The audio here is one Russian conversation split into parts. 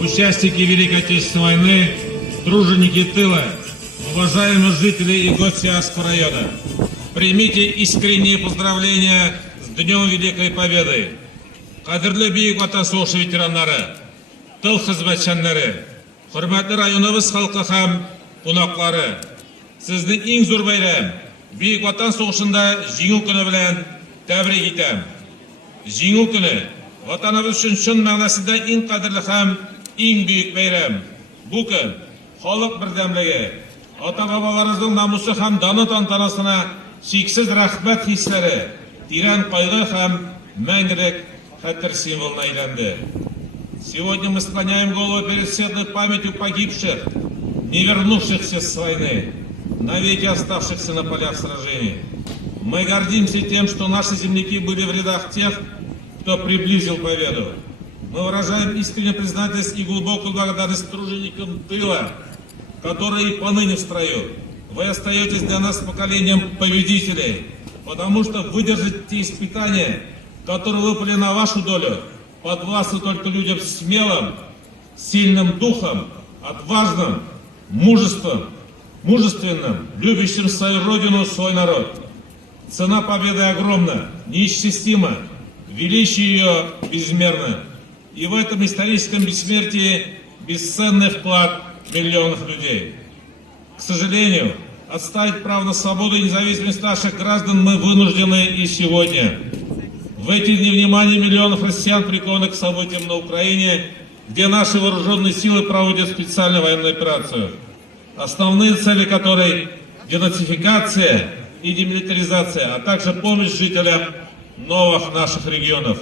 участники Великой Отечественной войны, труженики тыла, уважаемые жители и гости Асского района, примите искренние поздравления с Днем Великой Победы. Кадірлі бейік ватан соғышы ветераннары, тыл хезмәтчәннәре, хөрмәтле районыбыз халкы һәм кунаклары, сезнең иң зур бәйрәм бейік ватан соғышында җиңү көне белән тәбрик итәм. Җиңү көне ватаныбыз өчен чын мәгънәсендә иң кадерле һәм иң бөек бәйрәм. Бу көн халык бердәмлеге, ата-бабаларыбызның намусы һәм даны тантанасына чиксез рәхмәт хисләре, тирән кайгы һәм мәңгелек хәтер символына әйләнде. Сегодня мы склоняем голову перед светлой памятью погибших, не вернувшихся с войны, навеки оставшихся на полях сражений. Мы гордимся тем, что наши земляки были в рядах тех, кто приблизил победу. Мы выражаем искреннюю признательность и глубокую благодарность труженикам тыла, которые и поныне в строю. Вы остаетесь для нас поколением победителей, потому что выдержать те испытания, которые выпали на вашу долю, подвластны только людям смелым, сильным духом, отважным, мужественным, любящим свою родину, свой народ. Цена победы огромна, неисчислима, величие ее безмерно. И в этом историческом бессмертии бесценный вклад миллионов людей. К сожалению, отстаивать право на свободу и независимость наших граждан мы вынуждены и сегодня. В эти дни внимания миллионов россиян прикованы к событиям на Украине, где наши вооруженные силы проводят специальную военную операцию, основные цели которой – денацификация и демилитаризация, а также помощь жителям новых наших регионов.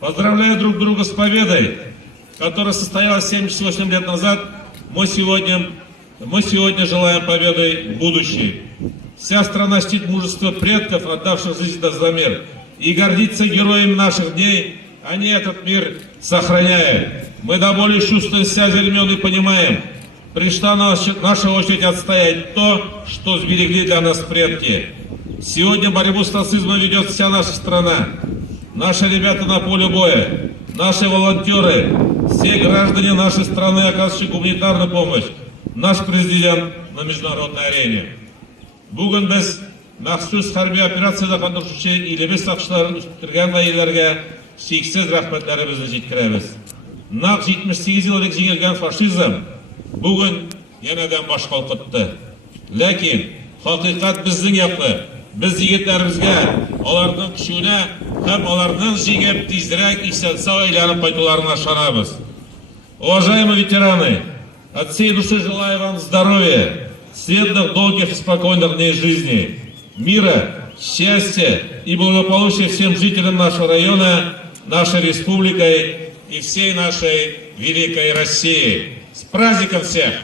Поздравляю друг друга с победой, которая состоялась 78 лет назад. Мы сегодня желаем победы будущей. Вся страна чтит мужество предков, отдавших жизнь за мир, и гордится героями наших дней. Они этот мир сохраняют. Мы до боли чувствуем себя времен и понимаем, пришла наша очередь отстоять то, что сберегли для нас предки. Сегодня борьбу с нацизмом ведет вся наша страна. Наши ребята на поле боя, наши волонтеры, все граждане нашей страны, оказывающие гуманитарную помощь, наш президент на международной арене. Бүгін біз махсус хәрби операцияда катнашучы илебез сакчыларын үстергән гаиләләргә чиксез рәхмәтләребезне җиткерәбез. Нәкъ 78 еллык җиңелгән фашизм бүген янәдән баш калкытты. Ләкин хакыйкать безнең яклы. Biz егетләребезгә, аларның көченә һәм аларның җиңеп тизрәк исән-сау әйләнеп кайтуларына ышанабыз. Уважаемые ветераны, от всей души желаю вам здоровья, светлых, долгих и спокойных дней жизни, мира, счастья и благополучия всем жителям нашего района, нашей республикой и всей нашей великой России. С праздником всех!